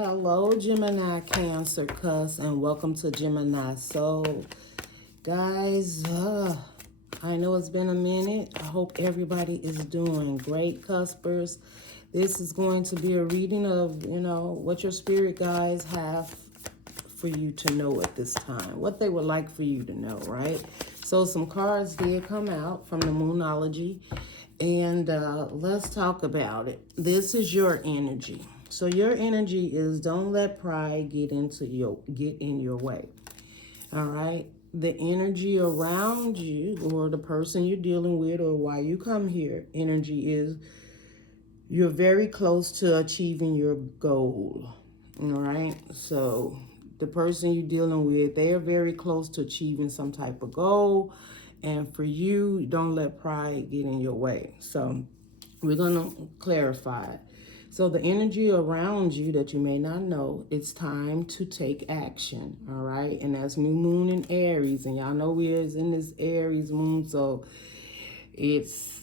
Hello, Gemini, Cancer, Cusp, and welcome to Gemini Soul. Guys, I know it's been a minute. I hope everybody is doing great, Cuspers. This is going to be a reading of, what your spirit guides have for you to know at this time. What they would like for you to know, right? So some cards did come out from the Moonology, and let's talk about it. This is your energy. So your energy is don't let pride get in your way. All right. The energy around you or the person you're dealing with or why you come here, energy is you're very close to achieving your goal. All right. So the person you're dealing with, they are very close to achieving some type of goal. And for you, don't let pride get in your way. So we're going to clarify it. So the energy around you that you may not know, it's time to take action, all right? And that's new moon in Aries, and y'all know we're in this Aries moon, so it's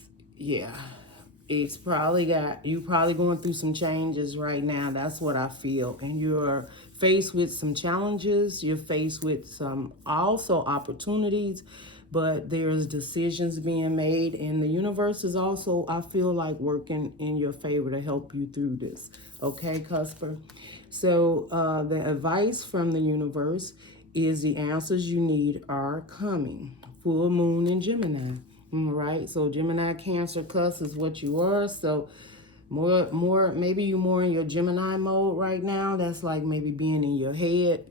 probably you probably going through some changes right now. That's what I feel. And you're faced with some challenges. You're faced with some also opportunities, but there's decisions being made, and the universe is also, I feel like, working in your favor to help you through this. Okay, Cusper? So the advice from the universe is the answers you need are coming. Full moon in Gemini. All right, so Gemini, Cancer, Cusp is what you are. So maybe you're more in your Gemini mode right now. That's like maybe being in your head.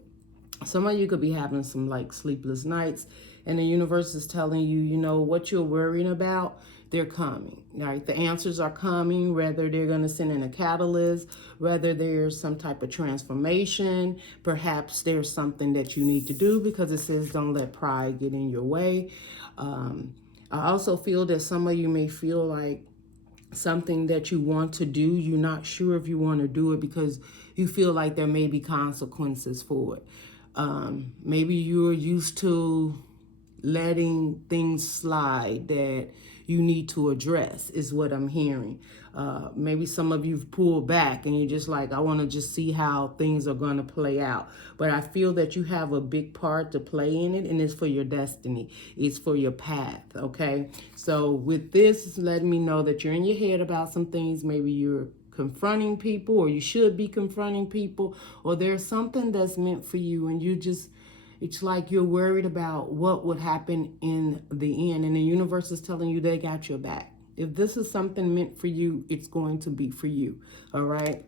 Some of you could be having some like sleepless nights, and the universe is telling you, what you're worrying about, they're coming, right? The answers are coming, whether they're going to send in a catalyst, whether there's some type of transformation, perhaps there's something that you need to do, because it says don't let pride get in your way. I also feel that some of you may feel like something that you want to do, you're not sure if you want to do it because you feel like there may be consequences for it. Maybe you're used to letting things slide that you need to address, is what I'm hearing. Maybe some of you've pulled back and you're just like, I want to just see how things are going to play out. But I feel that you have a big part to play in it, and it's for your destiny. It's for your path, okay? So with this, it's letting me know that you're in your head about some things. Maybe you're confronting people, or you should be confronting people, or there's something that's meant for you, and it's like you're worried about what would happen in the end, and the universe is telling you they got your back. If this is something meant for you, it's going to be for you, all right?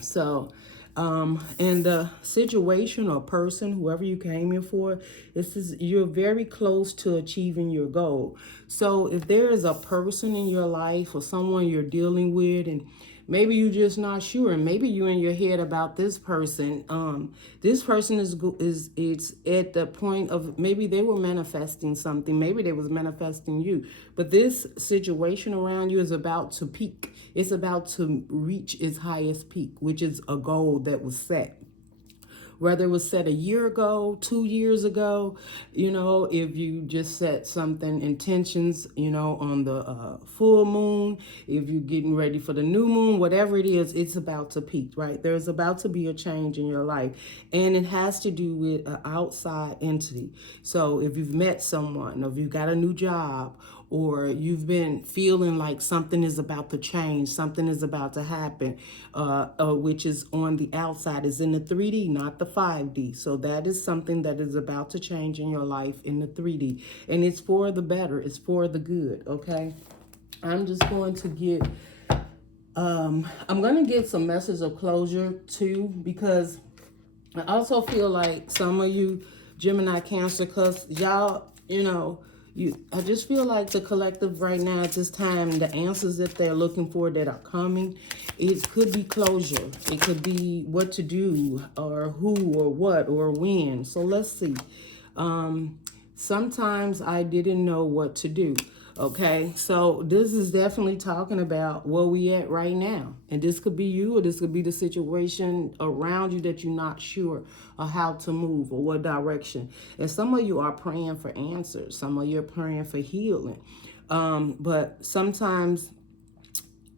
So, and the situation or person, whoever you came here for, you're very close to achieving your goal. So if there is a person in your life or someone you're dealing with, and maybe you're just not sure, and maybe you're in your head about this person. This person it's at the point of maybe they were manifesting something, maybe they was manifesting you, but this situation around you is about to peak. It's about to reach its highest peak, which is a goal that was set. Whether it was set a year ago, 2 years ago, if you just set something, intentions, on the full moon, if you're getting ready for the new moon, whatever it is, it's about to peak, right? There's about to be a change in your life, and it has to do with an outside entity. So if you've met someone, or if you've got a new job, or you've been feeling like something is about to change, something is about to happen, which is on the outside, is in the 3D, not the 5D. So that is something that is about to change in your life in the 3D. And it's for the better. It's for the good, okay? I'm just going to get, I'm going to get some message of closure too, because I also feel like some of you Gemini, Cancer, Cusp, y'all, I just feel like the collective right now at this time, the answers that they're looking for that are coming, it could be closure. It could be what to do, or who, or what, or when. So let's see. Sometimes I didn't know what to do. Okay, so this is definitely talking about where we at right now. And this could be you, or this could be the situation around you that you're not sure of how to move or what direction. And some of you are praying for answers. Some of you are praying for healing. But sometimes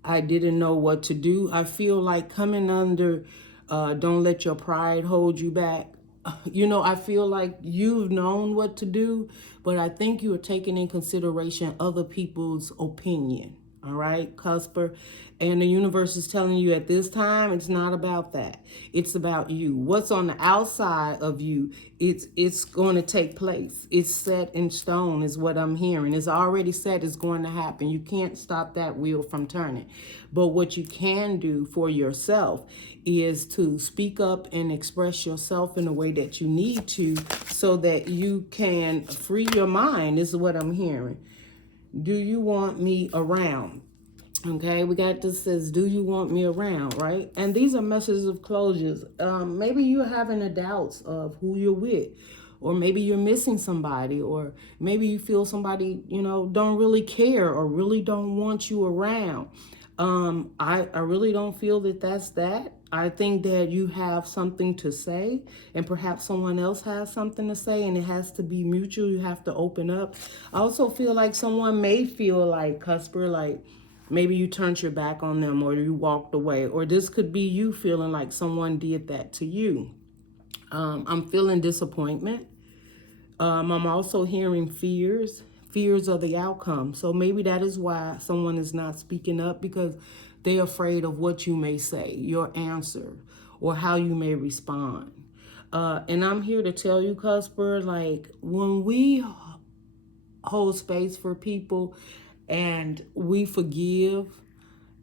I didn't know what to do. I feel like coming under Don't let your pride hold you back. You know, I feel like you've known what to do, but I think you are taking in consideration other people's opinion. All right, Cusper. And the universe is telling you at this time, it's not about that. It's about you. What's on the outside of you, it's going to take place. It's set in stone is what I'm hearing. It's already set. It's going to happen. You can't stop that wheel from turning. But what you can do for yourself is to speak up and express yourself in a way that you need to, so that you can free your mind, is what I'm hearing. Do you want me around? Okay, we got this says, do you want me around, right? And these are messages of closures. Maybe you're having a doubts of who you're with, or maybe you're missing somebody, or maybe you feel somebody, you know, don't really care or really don't want you around. I really don't feel that that's that. I think that you have something to say, and perhaps someone else has something to say, and it has to be mutual. You have to open up. I also feel like someone may feel like, Cusper, like maybe you turned your back on them, or you walked away, or this could be you feeling like someone did that to you. I'm feeling disappointment. I'm also hearing fears of the outcome. So maybe that is why someone is not speaking up, because they're afraid of what you may say, your answer, or how you may respond. And I'm here to tell you, Cusper, like when we hold space for people and we forgive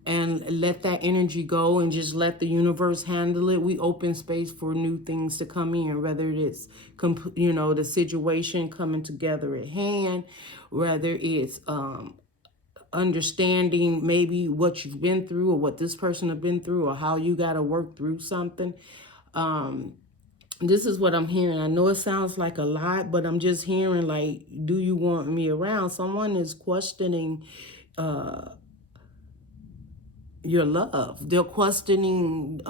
and let that energy go and just let the universe handle it, we open space for new things to come in, whether it's, you know, the situation coming together at hand, whether it's understanding maybe what you've been through, or what this person have been through, or how you got to work through something. This is what I'm hearing. I know it sounds like a lot, but I'm just hearing like, do you want me around? Someone is questioning your love. They're questioning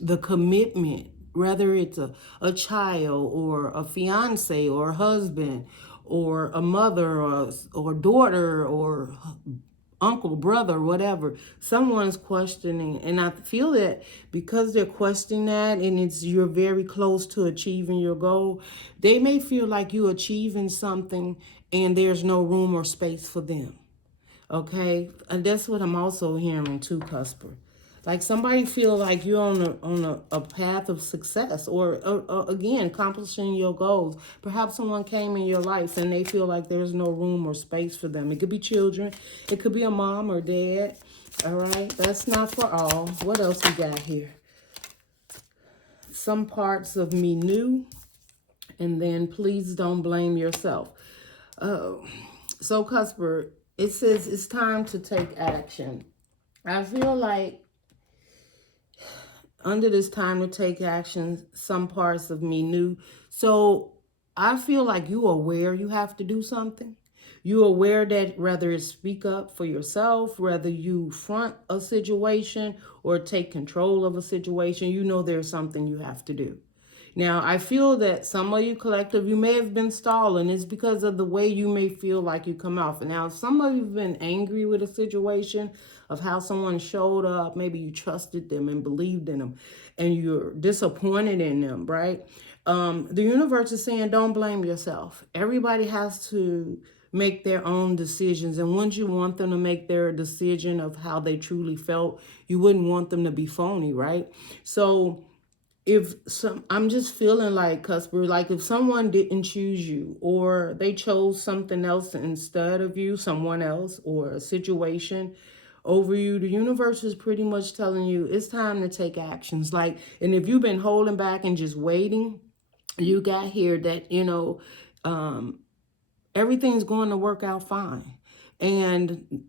the commitment, whether it's a child or a fiance or a husband or a mother or daughter or uncle, brother, whatever. Someone's questioning, and I feel that because they're questioning that, and you're very close to achieving your goal, they may feel like you're achieving something and there's no room or space for them. Okay, and that's what I'm also hearing too, Cusper. Like somebody feel like you're on a path of success, or again, accomplishing your goals. Perhaps someone came in your life and they feel like there's no room or space for them. It could be children. It could be a mom or dad. All right, that's not for all. What else we got here? Some parts of me knew, and then please don't blame yourself. So, Cusper, it says it's time to take action. I feel like under this time to take action, some parts of me knew. So I feel like you're aware you have to do something. You're aware that whether it's speak up for yourself, whether you front a situation or take control of a situation, you know there's something you have to do. Now, I feel that some of you collective, you may have been stalling. It's because of the way you may feel like you come off. And now, some of you have been angry with a situation of how someone showed up. Maybe you trusted them and believed in them, and you're disappointed in them, right? The universe is saying, don't blame yourself. Everybody has to make their own decisions. And once you want them to make their decision of how they truly felt, you wouldn't want them to be phony, right? So, I'm just feeling like, Cusper, like if someone didn't choose you, or they chose something else instead of you, someone else or a situation over you, the universe is pretty much telling you it's time to take actions. Like, and if you've been holding back and just waiting, you got here that, you know, everything's going to work out fine. And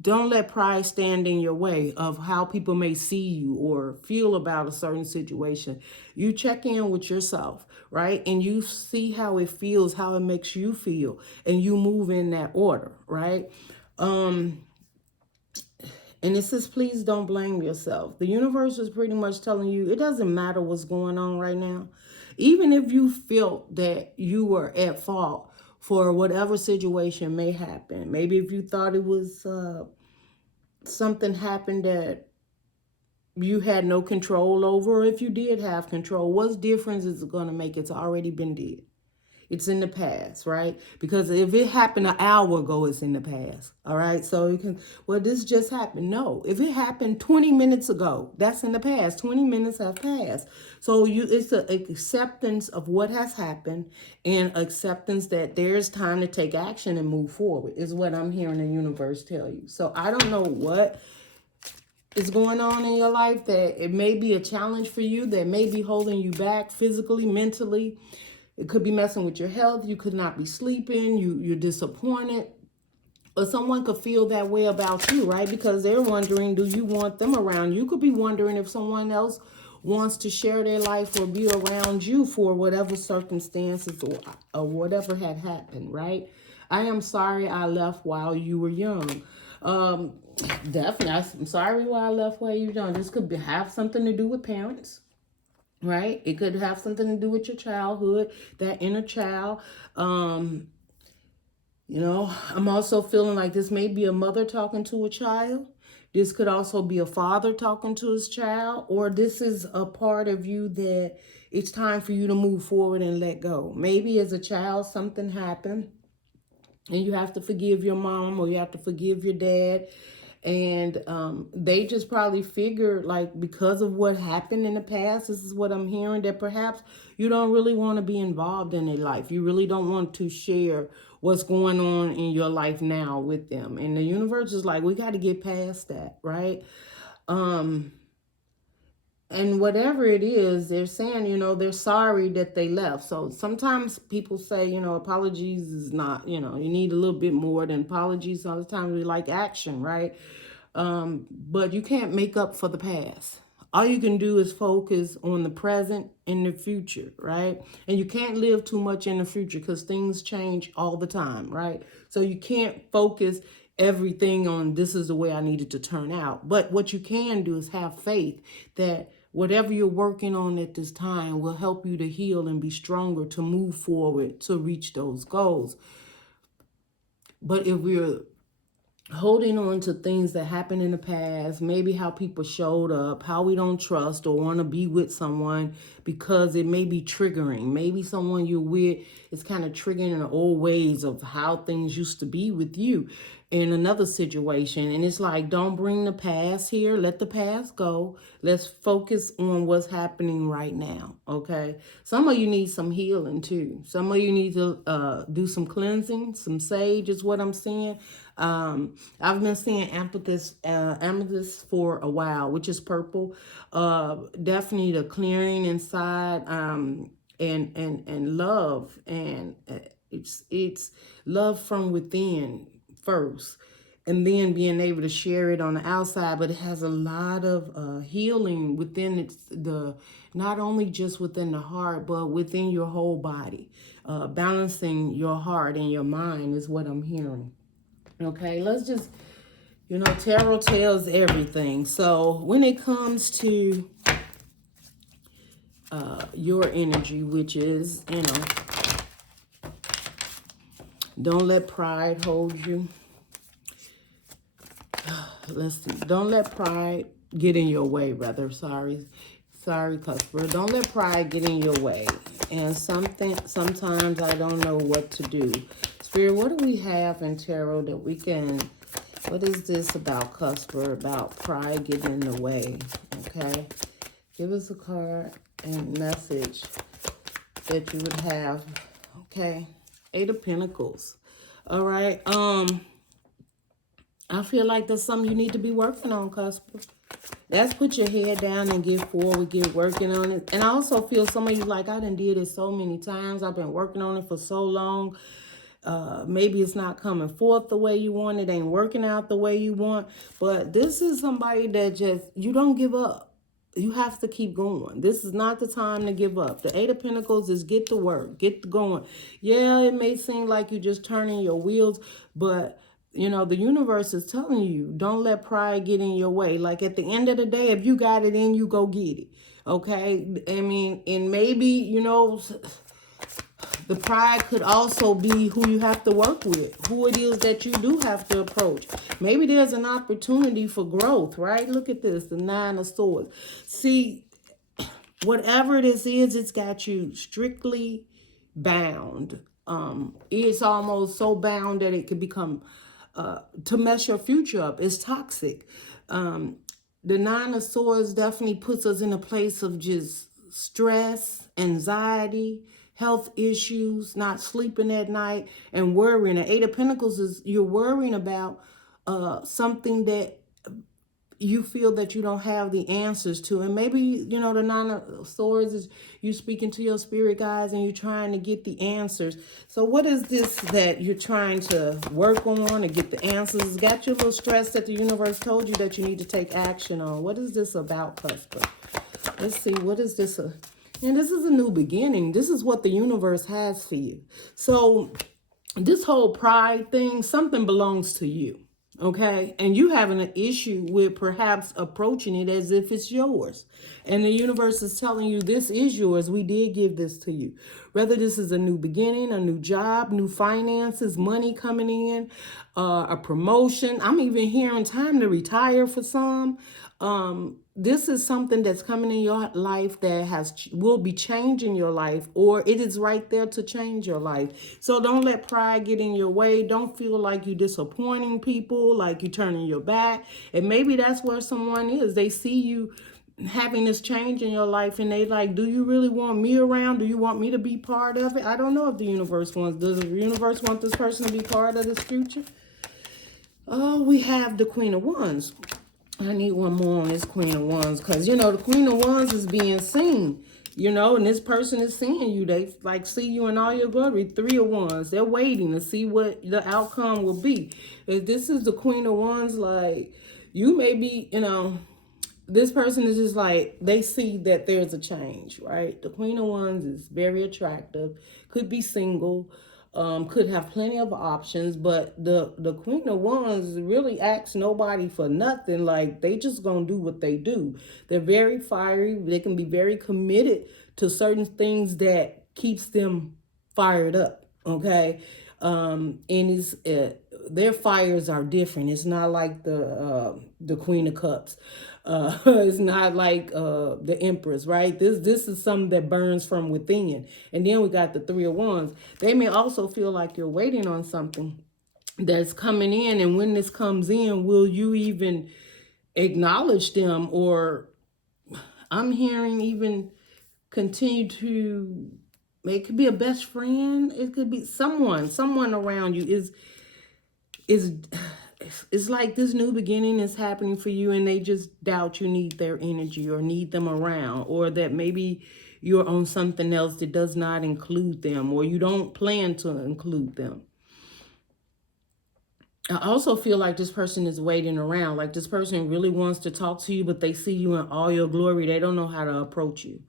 don't let pride stand in your way of how people may see you or feel about a certain situation. You check in with yourself, right? And you see how it feels, how it makes you feel, and you move in that order, right? And it says, please don't blame yourself. The universe is pretty much telling you it doesn't matter what's going on right now. Even if you felt that you were at fault for whatever situation may happen. Maybe if you thought it was something happened that you had no control over, or if you did have control, what difference is it going to make? It's already been did. It's in the past, right? Because if it happened an hour ago, it's in the past. All right. So you can, well, this just happened. No, if it happened 20 minutes ago, that's in the past. 20 minutes have passed. So it's an acceptance of what has happened and acceptance that there's time to take action and move forward is what I'm hearing the universe tell you. So I don't know what is going on in your life that it may be a challenge for you, that may be holding you back physically, mentally. It could be messing with your health. You could not be sleeping. You're disappointed. Or someone could feel that way about you, right? Because they're wondering, do you want them around? You could be wondering if someone else wants to share their life or be around you for whatever circumstances or whatever had happened, right? I am sorry I left while you were young. Definitely, I'm sorry why I left while you were young. This could have something to do with parents. Right? It could have something to do with your childhood, that inner child. You know, I'm also feeling like this may be a mother talking to a child. This could also be a father talking to his child, or this is a part of you that it's time for you to move forward and let go. Maybe as a child, something happened and you have to forgive your mom or you have to forgive your dad. And they just probably figured, like, because of what happened in the past, this is what I'm hearing, that perhaps you don't really want to be involved in their life. You really don't want to share what's going on in your life now with them. And the universe is like, we got to get past that, right? And whatever it is, they're saying, you know, they're sorry that they left. So sometimes people say, you know, apologies is not, you know, you need a little bit more than apologies. Sometimes we like action, right? But you can't make up for the past. All you can do is focus on the present and the future, right? And you can't live too much in the future because things change all the time, right? So you can't focus everything on this is the way I needed to turn out. But what you can do is have faith that whatever you're working on at this time will help you to heal and be stronger, to move forward, to reach those goals. But if we're holding on to things that happened in the past, maybe how people showed up, how we don't trust or want to be with someone because it may be triggering. Maybe someone you're with is kind of triggering the old ways of how things used to be with you in another situation. And it's like, don't bring the past here. Let the past go. Let's focus on what's happening right now, okay? Some of you need some healing too. Some of you need to do some cleansing, some sage is what I'm seeing. I've been seeing amethyst for a while, which is purple. Definitely the clearing inside, and love, and it's love from within first, and then being able to share it on the outside. But it has a lot of healing within the not only just within the heart, but within your whole body. Balancing your heart and your mind is what I'm hearing. Okay, let's just, you know, tarot tells everything. So when it comes to your energy, which is, you know, don't let pride hold you. Let's see. Don't let pride get in your way, rather. Sorry, Cusper. Don't let pride get in your way. And sometimes I don't know what to do. Spirit, what do we have in tarot that we can, what is this about, Cusper, about pride getting in the way? Okay. Give us a card and message that you would have. Okay. 8 of Pentacles. All right. I feel like that's something you need to be working on, Cusper. Let's put your head down and get forward, get working on it. And I also feel some of you like, I done did it so many times. I've been working on it for so long. Maybe it's not coming forth the way you want. It ain't working out the way you want. But this is somebody that just, you don't give up. You have to keep going. This is not the time to give up. The 8 of Pentacles is get to work, get going. Yeah, it may seem like you're just turning your wheels, but you know, the universe is telling you, don't let pride get in your way. Like at the end of the day, if you got it in you, go get it. Okay? I mean, and maybe, you know, The pride could also be who you have to work with, who it is that you do have to approach. Maybe there's an opportunity for growth, right? Look at this, the Nine of Swords. See, whatever this is, it's got you strictly bound. It's almost so bound that it could become, to mess your future up. It's toxic. The Nine of Swords definitely puts us in a place of just stress, anxiety, health issues, not sleeping at night, and worrying. The Eight of Pentacles is you're worrying about something that you feel that you don't have the answers to. And maybe, you know, the Nine of Swords is you speaking to your spirit guides and you're trying to get the answers. So what is this that you're trying to work on and get the answers? It's got you a little stress that the universe told you that you need to take action on. What is this about, Cusp? Let's see, what is this? And this is a new beginning. This is what the universe has for you. So this whole pride thing, something belongs to you. Okay, and you having an issue with perhaps approaching it as if it's yours. And the universe is telling you this is yours. We did give this to you. Whether this is a new beginning, a new job, new finances, money coming in, a promotion. I'm even hearing time to retire for some. This is something that's coming in your life that will be changing your life, or it is right there to change your life. So don't let pride get in your way. Don't feel like you're disappointing people, like you're turning your back. And maybe that's where someone is. They see you having this change in your life and they like, do you really want me around? Do you want me to be part of it? I don't know if the universe wants. Does the universe want this person to be part of this future? Oh, we have the Queen of Wands. I need one more on this Queen of Wands because, you know, the Queen of Wands is being seen, you know, and this person is seeing you. They like see you in all your glory. Three of Wands. They're waiting to see what the outcome will be. If this is the Queen of Wands, like you may be, you know, this person is just like, they see that there's a change, right? The Queen of Wands is very attractive, could be single, could have plenty of options, but the Queen of Wands really asks nobody for nothing. Like, they just gonna do what they do. They're very fiery. They can be very committed to certain things that keeps them fired up, okay? And it's, their fires are different. It's not like the Queen of Cups. It's not like the Empress, right? This is something that burns from within. And then we got the Three of Wands. They may also feel like you're waiting on something that's coming in, and when this comes in, will you even acknowledge them? Or I'm hearing even continue to, it could be a best friend, it could be someone around you is it's like this new beginning is happening for you, and they just doubt you need their energy or need them around, or that maybe you're on something else that does not include them, or you don't plan to include them. I also feel like this person is waiting around. Like, this person really wants to talk to you, but they see you in all your glory. They don't know how to approach you.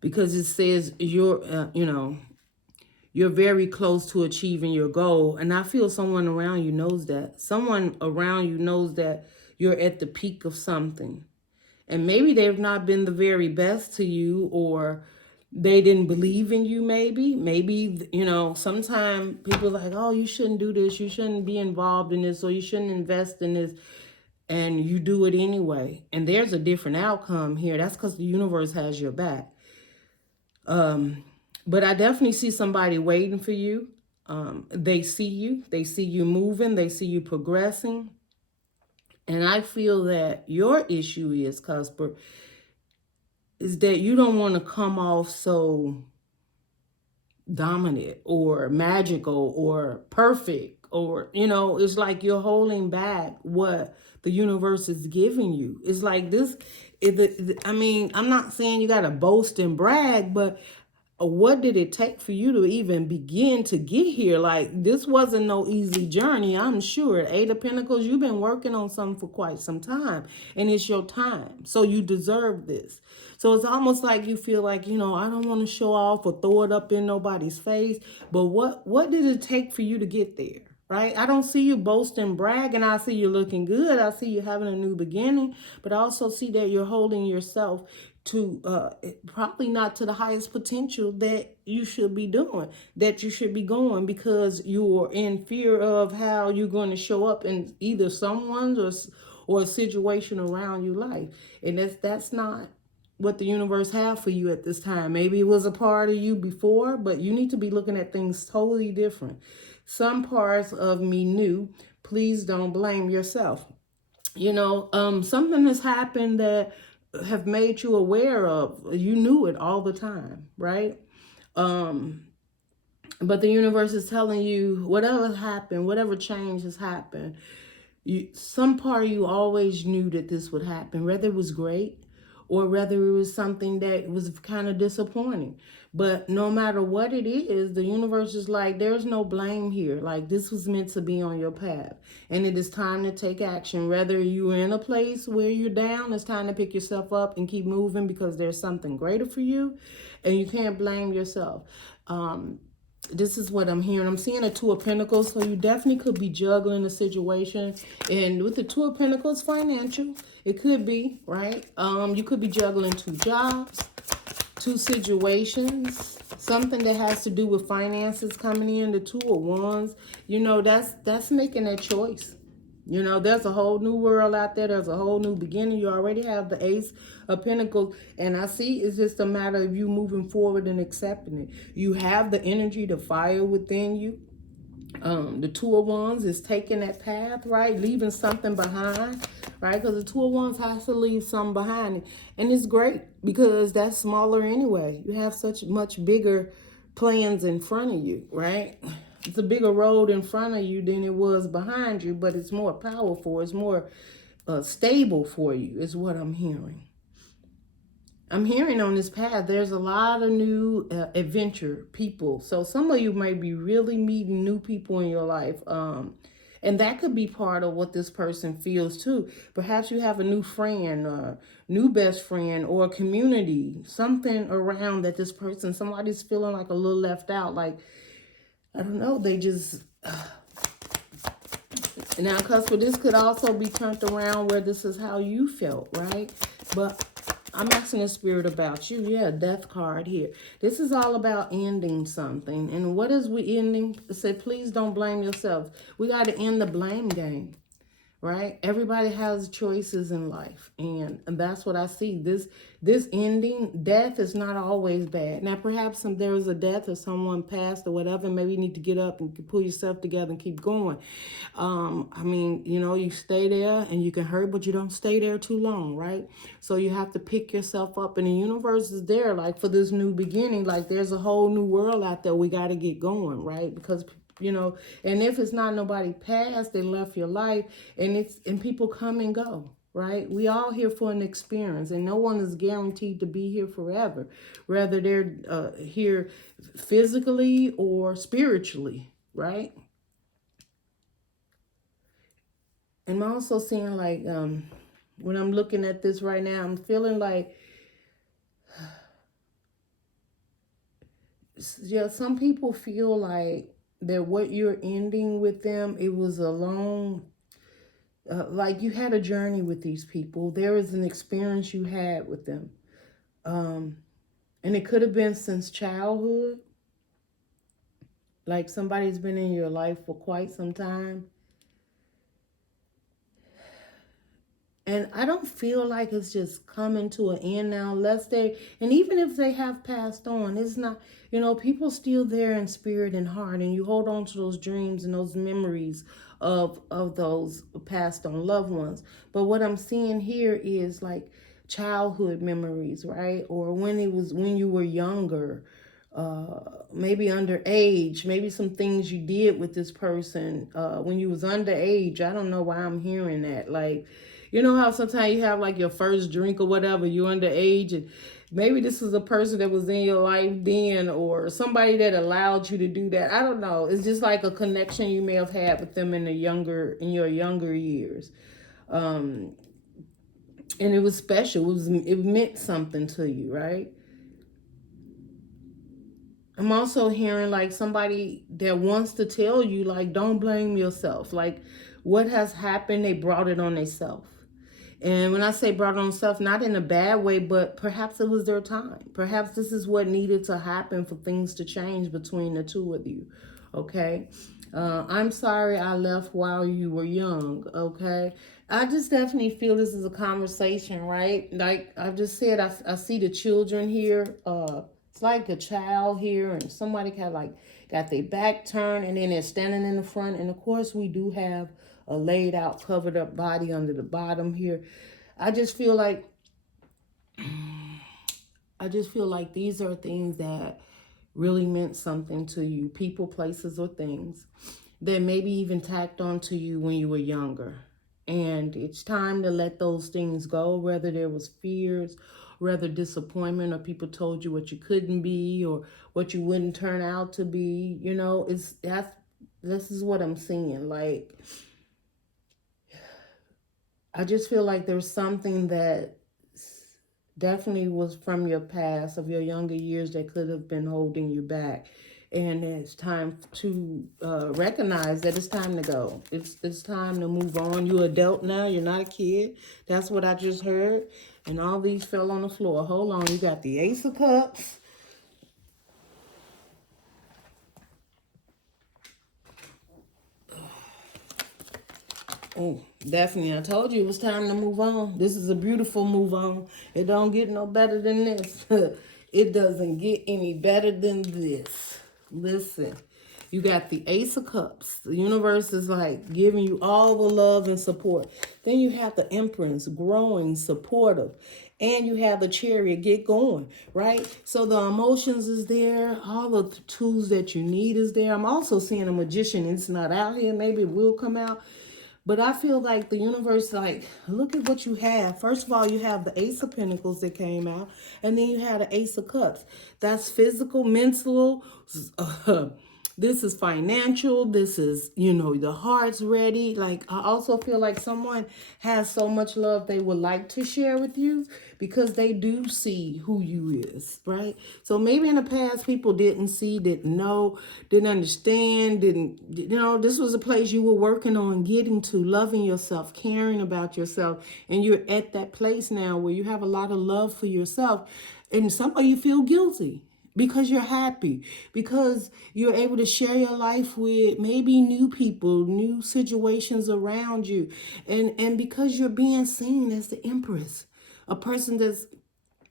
Because it says you're, you know, you're very close to achieving your goal. And I feel someone around you knows that. Someone around you knows that you're at the peak of something. And maybe they've not been the very best to you, or they didn't believe in you maybe. Maybe, you know, sometimes people are like, oh, you shouldn't do this. You shouldn't be involved in this, or you shouldn't invest in this. And you do it anyway. And there's a different outcome here. That's because the universe has your back. But I definitely see somebody waiting for you. They see you moving, they see you progressing. And I feel that your issue is, Cusper, is that you don't want to come off so dominant or magical or perfect, or, you know, it's like you're holding back what the universe is giving you. It's like this, I mean, I'm not saying you got to boast and brag, but what did it take for you to even begin to get here? Like, this wasn't no easy journey, I'm sure. Eight of Pentacles, you've been working on something for quite some time, and it's your time. So you deserve this. So it's almost like you feel like, you know, I don't want to show off or throw it up in nobody's face. But what did it take for you to get there? right? I don't see you boasting, bragging. I see you looking good. I see you having a new beginning, but I also see that you're holding yourself to probably not to the highest potential that you should be doing, that you should be going, because you're in fear of how you're going to show up in either someone's or a situation around your life. And that's not what the universe have for you at this time. Maybe it was a part of you before, but you need to be looking at things totally different. Some parts of me knew. Please don't blame yourself. Something has happened that have made you aware of. You knew it all the time, right? But the universe is telling you whatever happened, whatever change has happened, some part of you always knew that this would happen, whether it was great or whether it was something that was kind of disappointing. But no matter what it is, the universe is like, there's no blame here. Like, this was meant to be on your path. And it is time to take action. Whether you're in a place where you're down, it's time to pick yourself up and keep moving, because there's something greater for you. And you can't blame yourself. This is what I'm hearing. I'm seeing a Two of Pentacles, so you definitely could be juggling a situation. And with the Two of Pentacles, financial, it could be, right? You could be juggling two jobs, two situations, something that has to do with finances coming in. The Two of Wands, that's making that choice. There's a whole new world out there. There's a whole new beginning. You already have the Ace of Pentacles. And I see it's just a matter of you moving forward and accepting it. You have the energy, the fire within you. The Two of Wands is taking that path, right? Leaving something behind, right? Because the Two of Wands has to leave something behind. And it's great because that's smaller anyway. You have such much bigger plans in front of you, right? It's a bigger road in front of you than it was behind you, but it's more powerful. It's more stable for you, is what I'm hearing. I'm hearing on this path, there's a lot of new adventure people. So some of you might be really meeting new people in your life. And that could be part of what this person feels too. Perhaps you have a new friend, new best friend, or a community, something around that this person, somebody's feeling like a little left out. Like, I don't know, they just... Now, Cusp, this could also be turned around where this is how you felt, right? But I'm asking the spirit about you. Yeah, death card here. This is all about ending something. And what is we ending? It said, please don't blame yourself. We got to end the blame game. Right? Everybody has choices in life. And that's what I see. This ending, death is not always bad. Now, perhaps there was a death or someone passed or whatever. Maybe you need to get up and pull yourself together and keep going. You stay there and you can hurt, but you don't stay there too long, right? So you have to pick yourself up, and the universe is there, like, for this new beginning. Like, there's a whole new world out there. We got to get going, right? Because and if it's not nobody passed, they left your life, and people come and go, right? We all here for an experience, and no one is guaranteed to be here forever, whether they're here physically or spiritually, right? And I'm also seeing, like, when I'm looking at this right now, I'm feeling like, yeah, some people feel like that what you're ending with them, it was a long, like, you had a journey with these people. There is an experience you had with them. And it could have been since childhood. Like, somebody's been in your life for quite some time. And I don't feel like it's just coming to an end now, unless and even if they have passed on, it's not, people still there in spirit and heart, and you hold on to those dreams and those memories of those passed on loved ones. But what I'm seeing here is like childhood memories, right? Or when you were younger, maybe underage, maybe some things you did with this person when you was underage. I don't know why I'm hearing that. Like, you know how sometimes you have like your first drink or whatever, you're underage, and maybe this is a person that was in your life then, or somebody that allowed you to do that. I don't know. It's just like a connection you may have had with them in your younger years. And it was special. It meant something to you, right? I'm also hearing like somebody that wants to tell you, like, don't blame yourself. Like, what has happened, they brought it on themselves. And when I say brought on self, not in a bad way, but perhaps it was their time. Perhaps this is what needed to happen for things to change between the two of you. Okay. I'm sorry I left while you were young. Okay. I just definitely feel this is a conversation, right? Like I just said, I see the children here. It's like a child here, and somebody got their back turned, and then they're standing in the front. And of course, we do have a laid out, covered up body under the bottom here. I just feel like these are things that really meant something to you, people, places, or things that maybe even tacked on to you when you were younger. And it's time to let those things go, whether there was fears, whether disappointment, or people told you what you couldn't be or what you wouldn't turn out to be. You know, this is what I'm seeing. Like, I just feel like there's something that definitely was from your past, of your younger years, that could have been holding you back. And it's time to recognize that it's time to go. It's time to move on. You're an adult now. You're not a kid. That's what I just heard. And all these fell on the floor. Hold on. You got the Ace of Cups. Oh, definitely. I told you it was time to move on. This is a beautiful move on. It don't get no better than this. It doesn't get any better than this. Listen, you got the Ace of Cups. The universe is like giving you all the love and support. Then you have the Empress, growing, supportive. And you have the Chariot, get going, right? So the emotions is there. All the tools that you need is there. I'm also seeing a Magician. It's not out here. Maybe it will come out. But I feel like the universe, like, look at what you have. First of all, you have the Ace of Pentacles that came out. And then you had the Ace of Cups. That's physical, mental. This is financial. This is, the heart's ready. Like, I also feel like someone has so much love they would like to share with you because they do see who you is, right? So maybe in the past, people didn't see, didn't know, didn't understand, this was a place you were working on getting to, loving yourself, caring about yourself. And you're at that place now where you have a lot of love for yourself. And some of you feel guilty because you're happy, because you're able to share your life with maybe new people, new situations around you, and because you're being seen as the Empress, a person that's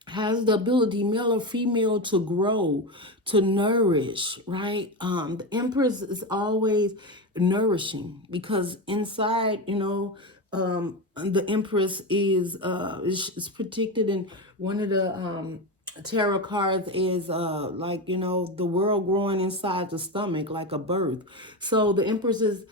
has the ability, male or female, to grow, to nourish, right? The Empress is always nourishing because inside, the Empress is predicted in one of the tarot cards is the world growing inside the stomach like a birth. So the Empress is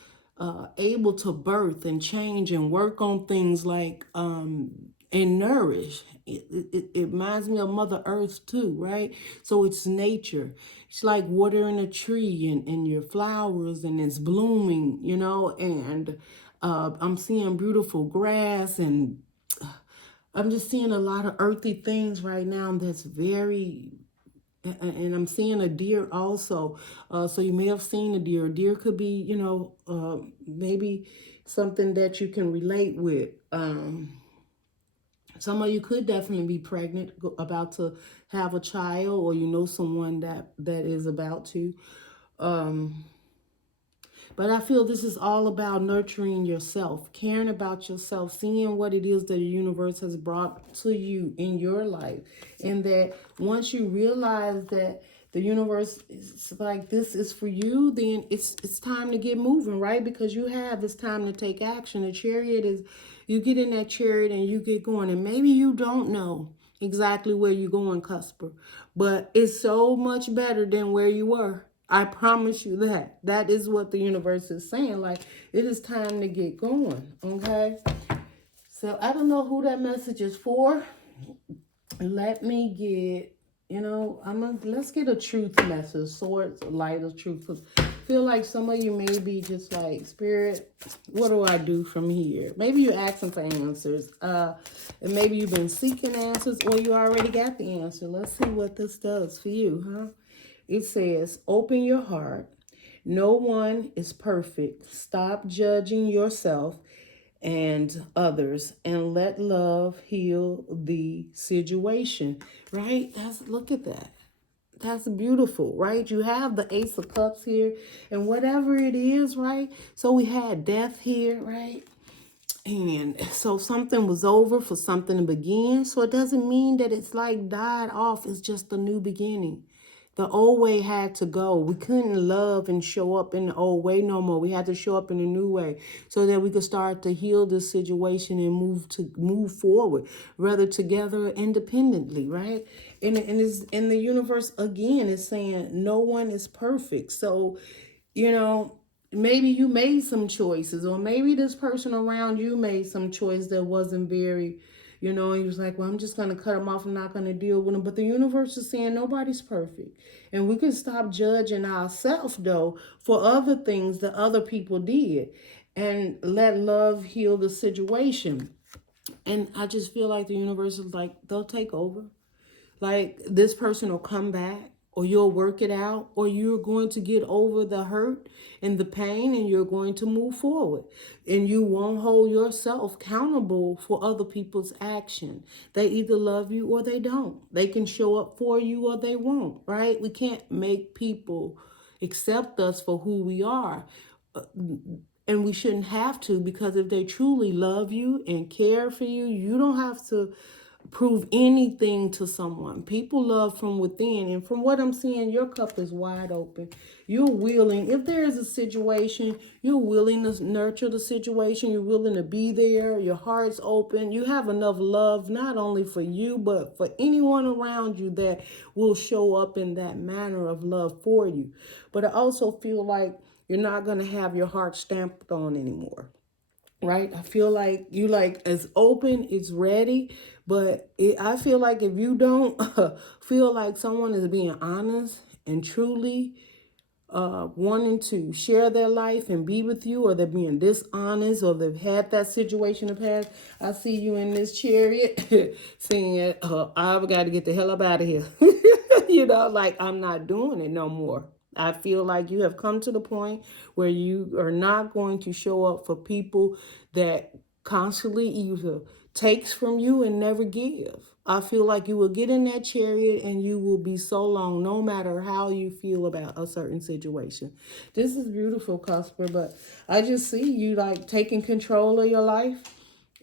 able to birth and change and work on things like and nourish. It reminds me of Mother Earth too, right? So it's nature. It's like watering a tree and your flowers and it's blooming, and I'm seeing beautiful grass, and I'm just seeing a lot of earthy things right now that's very, and I'm seeing a deer also. So you may have seen a deer. A deer could be, maybe something that you can relate with. Some of you could definitely be pregnant, about to have a child, or someone that is about to. But I feel this is all about nurturing yourself, caring about yourself, seeing what it is that the universe has brought to you in your life. And that once you realize that the universe is like, this is for you, then it's time to get moving, right? Because you have this time to take action. The Chariot is, you get in that chariot and you get going. And maybe you don't know exactly where you're going, Cusper, but it's so much better than where you were. I promise you that. That is what the universe is saying. Like, it is time to get going, okay? So, I don't know who that message is for. Let me get, let's get a truth message. Swords, light of truth. I feel like some of you may be just like, Spirit, what do I do from here? Maybe you're asking for answers. And maybe you've been seeking answers, or you already got the answer. Let's see what this does for you, huh? It says, open your heart. No one is perfect. Stop judging yourself and others and let love heal the situation. Right? Look at that. That's beautiful, right? You have the Ace of Cups here and whatever it is, right? So we had death here, right? And so something was over for something to begin. So it doesn't mean that it's like died off. It's just a new beginning. The old way had to go. We couldn't love and show up in the old way no more. We had to show up in a new way so that we could start to heal this situation and move forward, rather together independently, right? And it's in the universe again is saying no one is perfect. So, you know, maybe you made some choices, or maybe this person around you made some choice that wasn't very, and he was like, well, I'm just going to cut them off. I'm not going to deal with them. But the universe is saying nobody's perfect. And we can stop judging ourselves, though, for other things that other people did and let love heal the situation. And I just feel like the universe is like, they'll take over. Like this person will come back, or you'll work it out, or you're going to get over the hurt and the pain and you're going to move forward. And you won't hold yourself accountable for other people's action. They either love you or they don't. They can show up for you or they won't, right? We can't make people accept us for who we are. And we shouldn't have to, because if they truly love you and care for you, you don't have to prove anything to someone. People love from within. And from what I'm seeing, your cup is wide open. You're willing, if there is a situation, you're willing to nurture the situation. You're willing to be there. Your heart's open. You have enough love, not only for you, but for anyone around you that will show up in that manner of love for you. But I also feel like you're not going to have your heart stamped on anymore. Right? I feel like you like as open, it's ready. But I feel like if you don't feel like someone is being honest and truly wanting to share their life and be with you, or they're being dishonest, or they've had that situation in the past, I see you in this chariot saying, I've got to get the hell up out of here. Like I'm not doing it no more. I feel like you have come to the point where you are not going to show up for people that constantly either takes from you and never give. I feel like you will get in that chariot and you will be so long, no matter how you feel about a certain situation. This is beautiful, Cusper, but I just see you like taking control of your life.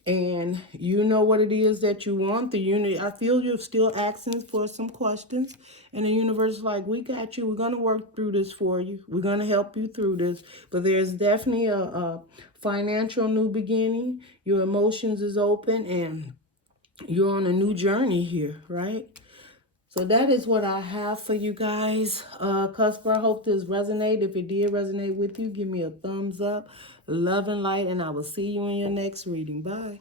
And you know what it is that you want. The unit, I feel you're still asking for some questions. And the universe is like, we got you. We're going to work through this for you. We're going to help you through this. But there's definitely a financial new beginning. Your emotions is open and you're on a new journey here, right? So that is what I have for you guys. Cusper, I hope this resonated. If it did resonate with you, give me a thumbs up. Love and light, and I will see you in your next reading. Bye.